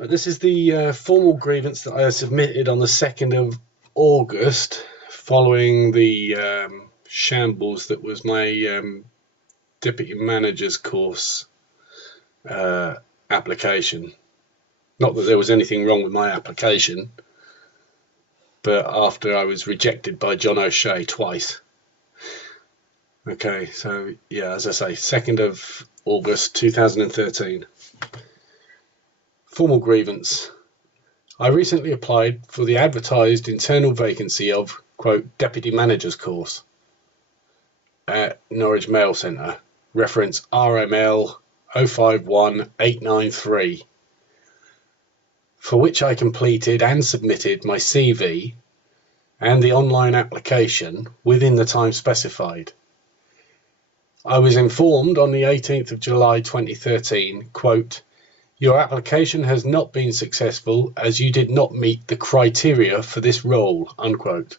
This is the formal grievance that I submitted on the 2nd of August following the shambles that was my deputy manager's course application. Not that there was anything wrong with my application, but after I was rejected by John O'Shea twice. Okay, so yeah, as I say, 2nd of August 2013. Formal grievance. I recently applied for the advertised internal vacancy of, quote, Deputy Manager's course at Norwich Mail Centre, reference RML 051893, for which I completed and submitted my CV and the online application within the time specified. I was informed on the 18th of July 2013, quote, your application has not been successful as you did not meet the criteria for this role, unquote.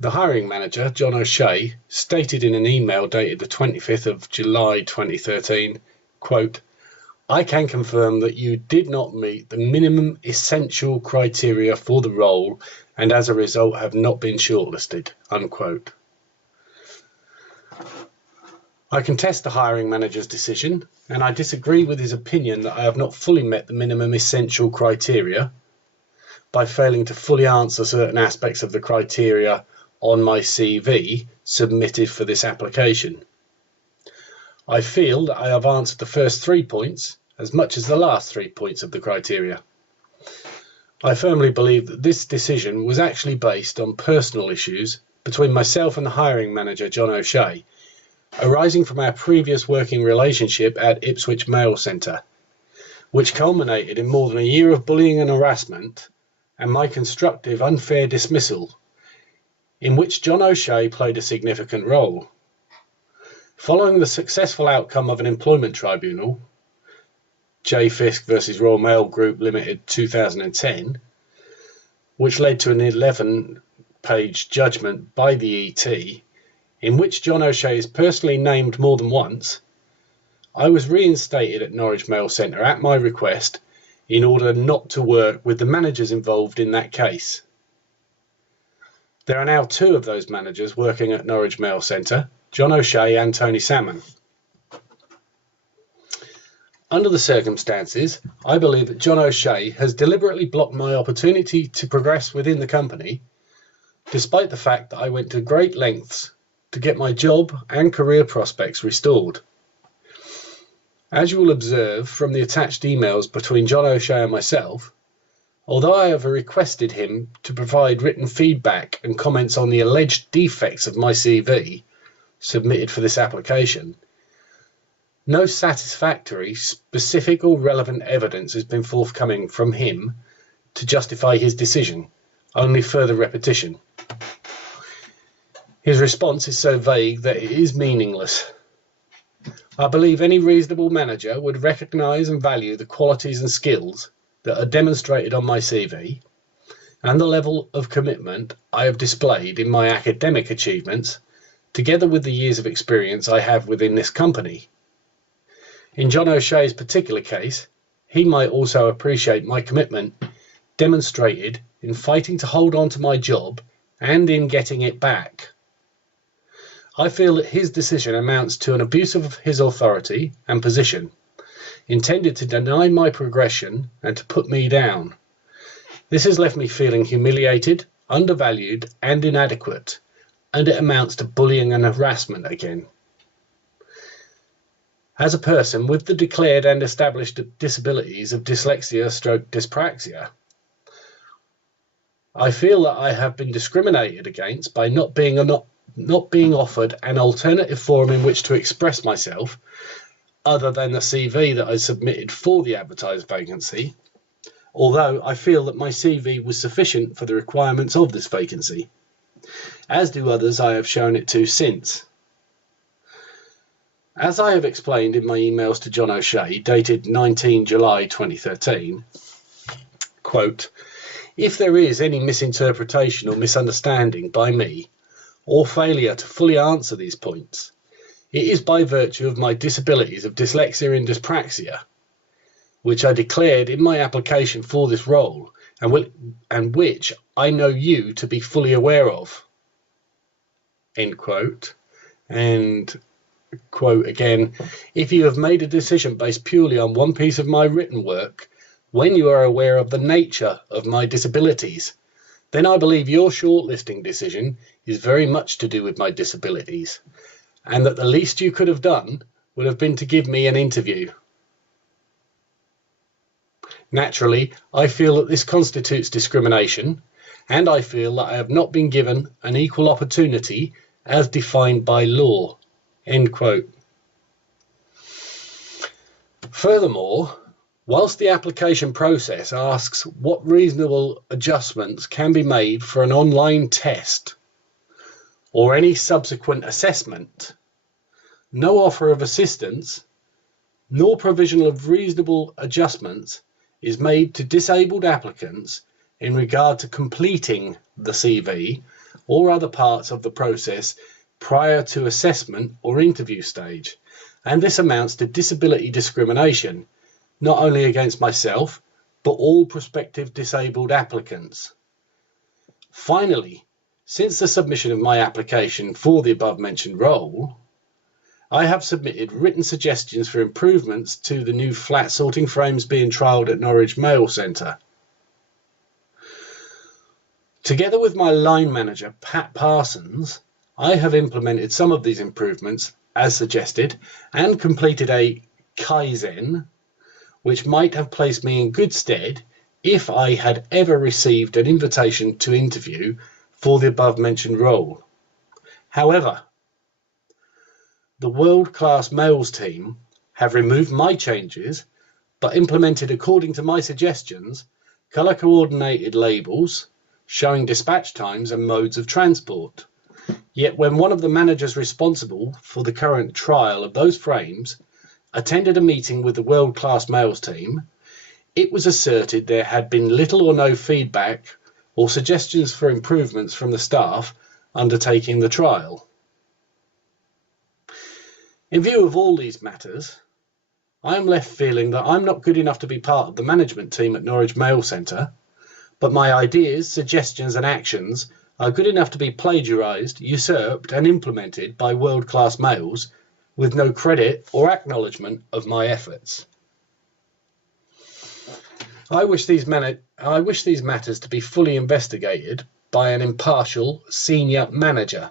The hiring manager, John O'Shea, stated in an email dated the 25th of July 2013, quote, I can confirm that you did not meet the minimum essential criteria for the role and as a result have not been shortlisted, unquote. I contest the hiring manager's decision, and I disagree with his opinion that I have not fully met the minimum essential criteria by failing to fully answer certain aspects of the criteria on my CV submitted for this application. I feel that I have answered the first 3 points as much as the last 3 points of the criteria. I firmly believe that this decision was actually based on personal issues between myself and the hiring manager, John O'Shea, arising from our previous working relationship at Ipswich Mail Centre, which culminated in more than a year of bullying and harassment and my constructive unfair dismissal, in which John O'Shea played a significant role. Following the successful outcome of an employment tribunal, J. Fisk versus Royal Mail Group Limited 2010, which led to an 11-page judgment by the ET, in which John O'Shea is personally named more than once, I was reinstated at Norwich Mail Centre at my request in order not to work with the managers involved in that case. There are now 2 of those managers working at Norwich Mail Centre, John O'Shea and Tony Salmon. Under the circumstances, I believe that John O'Shea has deliberately blocked my opportunity to progress within the company, despite the fact that I went to great lengths to get my job and career prospects restored. As you will observe from the attached emails between John O'Shea and myself, although I have requested him to provide written feedback and comments on the alleged defects of my CV submitted for this application, no satisfactory, specific or relevant evidence has been forthcoming from him to justify his decision, only further repetition. His response is so vague that it is meaningless. I believe any reasonable manager would recognise and value the qualities and skills that are demonstrated on my CV and the level of commitment I have displayed in my academic achievements, together with the years of experience I have within this company. In John O'Shea's particular case, he might also appreciate my commitment demonstrated in fighting to hold on to my job and in getting it back. I feel that his decision amounts to an abuse of his authority and position, intended to deny my progression and to put me down. This has left me feeling humiliated, undervalued and inadequate, and it amounts to bullying and harassment again. As a person with the declared and established disabilities of dyslexia/dyspraxia, I feel that I have been discriminated against by not being offered an alternative forum in which to express myself other than the CV that I submitted for the advertised vacancy, although I feel that my CV was sufficient for the requirements of this vacancy, as do others I have shown it to since. As I have explained in my emails to John O'Shea, dated 19 July 2013, quote, if there is any misinterpretation or misunderstanding by me, or failure to fully answer these points, it is by virtue of my disabilities of dyslexia and dyspraxia, which I declared in my application for this role, and which I know you to be fully aware of." End quote. And quote again, "If you have made a decision based purely on one piece of my written work, when you are aware of the nature of my disabilities, then I believe your shortlisting decision is very much to do with my disabilities, and that the least you could have done would have been to give me an interview. Naturally, I feel that this constitutes discrimination, and I feel that I have not been given an equal opportunity as defined by law." End quote. Furthermore, whilst the application process asks what reasonable adjustments can be made for an online test or any subsequent assessment, no offer of assistance nor provision of reasonable adjustments is made to disabled applicants in regard to completing the CV or other parts of the process prior to assessment or interview stage, and this amounts to disability discrimination, not only against myself, but all prospective disabled applicants. Finally, since the submission of my application for the above-mentioned role, I have submitted written suggestions for improvements to the new flat sorting frames being trialled at Norwich Mail Centre. Together with my line manager, Pat Parsons, I have implemented some of these improvements as suggested and completed a Kaizen, which might have placed me in good stead if I had ever received an invitation to interview for the above-mentioned role. However, the world-class males team have removed my changes, but implemented, according to my suggestions, colour-coordinated labels showing dispatch times and modes of transport. Yet when one of the managers responsible for the current trial of those frames attended a meeting with the world-class males team, it was asserted there had been little or no feedback or suggestions for improvements from the staff undertaking the trial. In view of all these matters, I am left feeling that I'm not good enough to be part of the management team at Norwich Mail Centre, but my ideas, suggestions and actions are good enough to be plagiarised, usurped and implemented by world-class males with no credit or acknowledgement of my efforts. I wish these matters to be fully investigated by an impartial senior manager,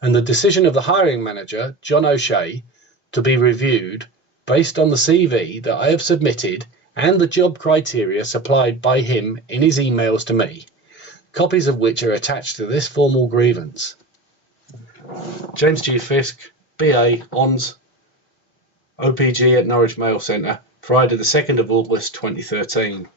and the decision of the hiring manager, John O'Shea, to be reviewed based on the CV that I have submitted and the job criteria supplied by him in his emails to me, copies of which are attached to this formal grievance. James G. Fisk, BA, ONS, OPG at Norwich Mail Centre, Friday the 2nd of August 2013.